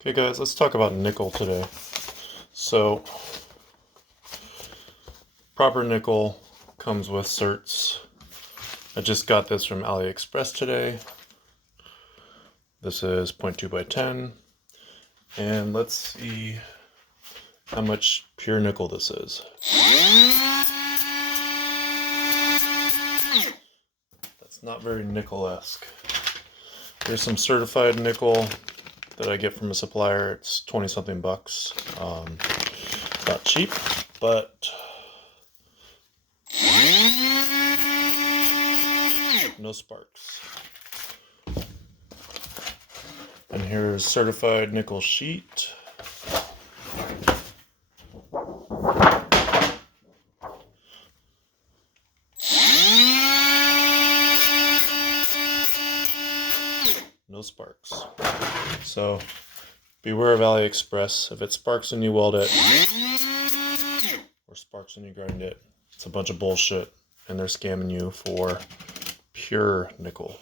Okay guys, let's talk about nickel today. So, proper nickel comes with certs. I just got this from AliExpress today. This is 0.2 by 10. And let's see how much pure nickel this is. That's not very nickel-esque. There's some certified nickel that I get from a supplier. It's 20 something bucks. Not cheap, but no sparks. And here's certified nickel sheet. No sparks. So beware of AliExpress. If it sparks when you weld it, or sparks when you grind it, it's a bunch of bullshit, and they're scamming you for pure nickel.